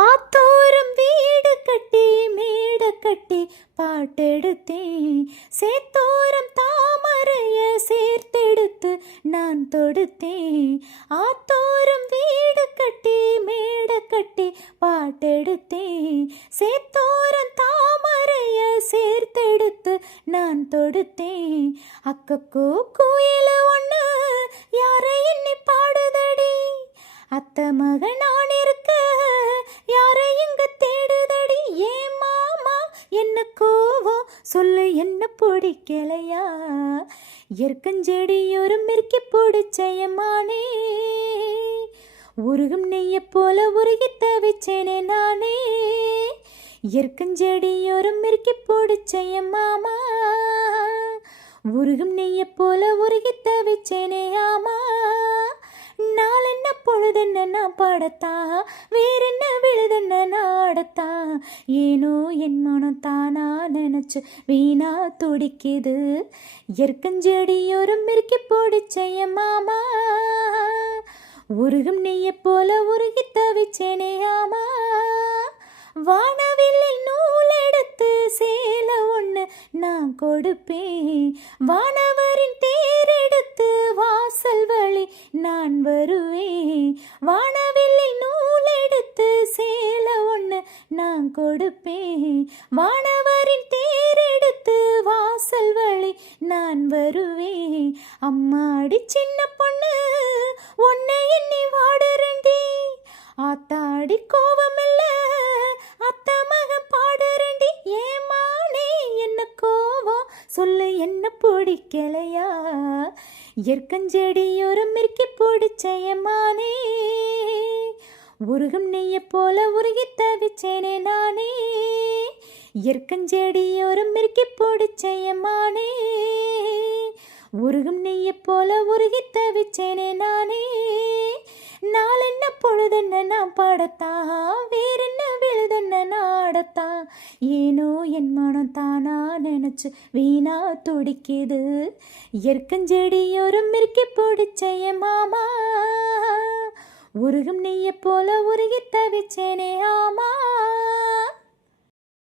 ஆத்தோரம் வீடு கட்டி மேடு கட்டி பாட்டெடுத்தேன். சேத்தோரம் தாமரைய சேர்த்தெடுத்து நான் தொடுத்தேன். ஆத்தோரம் வீடு கட்டி மேடு கட்டி பாட்டெடுத்தேன். சேத்தோரம் தாமரைய சேர்த்தெடுத்து நான் தொடுத்தேன். அக்கக்கோ கோயில் ஒன்று யாரை எண்ணி பாடுதடி, அத்த மகன் நான் இருக்க யாரை எங்க தேடுதடி. ஏன் மாமா என்ன கோவம் சொல்லு, என்ன பிடிக்கலையா? எற்கஞ்செடியோரு மிருக்கி பிடிச்சயமானே, உருகும் நெய்ய போல உருகி தவிச்சேனே நானே. எற்கஞ்செடியோரு மிருக்கி பிடிச்சயமாமா, உருகும் நெய்ய போல உருகி தவிச்சேனே ஆமா. நாளென்ன பொழுதென்ன நான் பாடத்தா, வேறென்ன விழுதென்ன நாடத்தா. ஏனோ என் மனம் தானா நினைச்சு வீணா துடிக்குது. எற்கஞ்செடியோரு மிருக்கி பிடிச்சைய மாமா, உருகும் நெய்ய போல உருகி தவிச்சேனே ஆமா. வானவில்லை நூல் எடுத்து சேல ஒன்று நான் கொடுப்பேன். வானவரின் தேர் எடுத்து வாசல் வழி நான் வருவேன். வானவில்லை நூல் எடுத்து சேல ஒன்று நான் கொடுப்பேன். வானவரின் தேர் எடுத்து வாசல் வழி நான் வருவேன். அம்மாடி சின்ன பொண்ணு உன்னை எண்ணி வாடுறேண்டி, ஆத்தாடி கோவமில்ல அத்த மக பாடுறேண்டி. ஏமானே என்ன கோவம் சொல்லு, என்ன பிடிக்கலையா? எற்கஞ்செடியோரு மிருக்கி பிடிச்சயமானே, உருகும் நெய்ய போல உருகி தவிச்சேனே நானே. எற்கஞ்செடியோரு மிருக்கி பிடிச்சயமானே, உருகும் நெய்ய போல உருகி தவிச்சேனே நானே. நாளென்ன பொழுதென்ன நான் பாடத்தா, வேறென்ன விழுதென்ன நாடத்தா. ஏனோ என் மனம் தானா நினைச்சு வீணா துடிக்குது. எற்கஞ்செடியோரு மிருக்கி பிடிச்சைய மாமா, உருகும் நெய்ய போல உருகி தவிச்சேனே ஆமா.